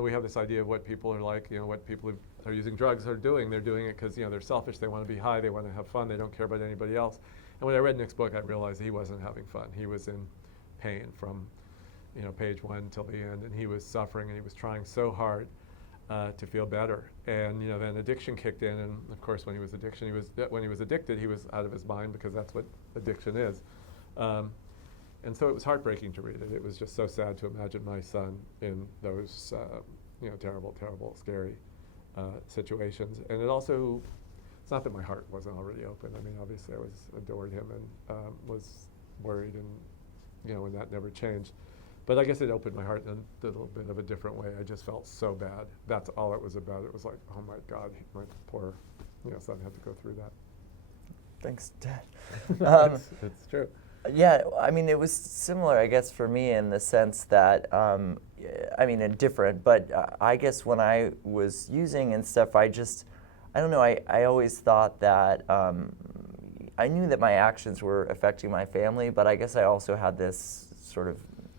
we have this idea of what people are like, what people who are using drugs are doing. They're doing it because, they're selfish, they want to be high, they want to have fun, they don't care about anybody else. And when I read Nic's book, I realized he wasn't having fun. He was in pain from, page 1 till the end, and he was suffering, and he was trying so hard to feel better. And, then addiction kicked in, and of course when he was addicted, he was out of his mind, because that's what addiction is. And so it was heartbreaking to read it. It was just so sad to imagine my son in those, terrible, terrible, scary situations. And it also, it's not that my heart wasn't already open. I mean, obviously I adored him and was worried, and that never changed. But I guess it opened my heart in a little bit of a different way. I just felt so bad. That's all it was about. It was like, oh my God, my poor, son had to go through that. Thanks, Dad. It's true. Yeah, I mean, it was similar, I guess, for me in the sense that, and different, but I guess when I was using and stuff, I don't know, I always thought that, I knew that my actions were affecting my family, but I guess I also had this sort of,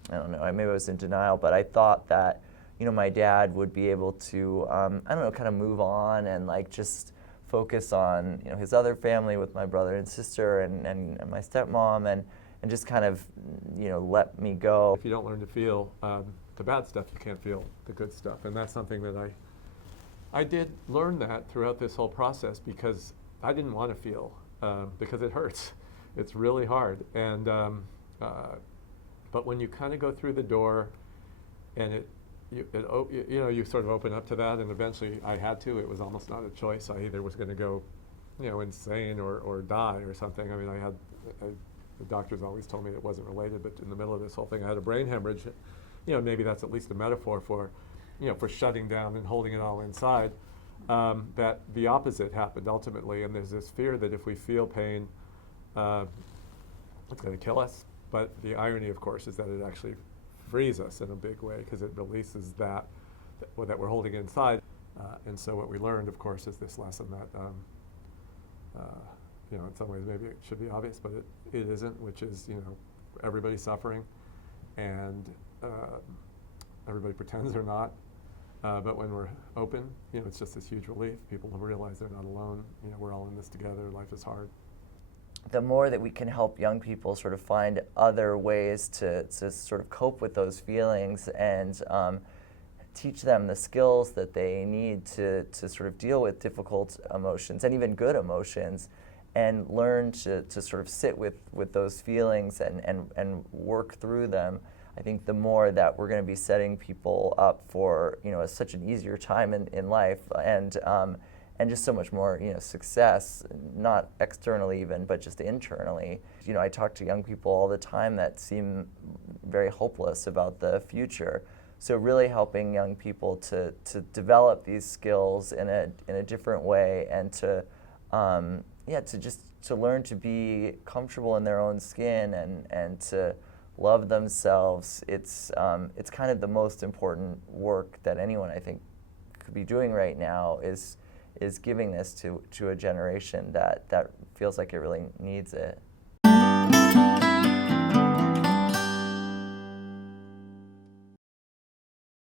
I don't know, maybe I was in denial, but I thought that, my dad would be able to, kind of move on and just focus on his other family with my brother and sister and my stepmom and just kind of let me go. If you don't learn to feel the bad stuff, you can't feel the good stuff, and that's something that I did learn that throughout this whole process, because I didn't want to feel because it hurts. It's really hard, and but when you kind of go through the door and you sort of open up to that, and eventually I had to. It was almost not a choice. I either was going to go, insane or die or something. I mean, the doctors always told me it wasn't related, but in the middle of this whole thing, I had a brain hemorrhage. Maybe that's at least a metaphor for, for shutting down and holding it all inside. That the opposite happened ultimately, and there's this fear that if we feel pain, it's going to kill us. But the irony, of course, is that it actually frees us in a big way, because it releases that we're holding inside. And so what we learned, of course, is this lesson that, in some ways maybe it should be obvious, but it isn't, which is, everybody's suffering, and everybody pretends they're not. But when we're open, it's just this huge relief. People realize they're not alone. We're all in this together. Life is hard. The more that we can help young people sort of find other ways to sort of cope with those feelings and teach them the skills that they need to sort of deal with difficult emotions and even good emotions, and learn to sort of sit with those feelings and work through them, I think the more that we're going to be setting people up for such an easier time in life, and just so much more success, not externally even, but just internally. I talk to young people all the time that seem very hopeless about the future. So really helping young people to develop these skills in a different way, and to learn to be comfortable in their own skin and to love themselves. It's kind of the most important work that anyone, I think, could be doing right now, is giving this to a generation that feels like it really needs it.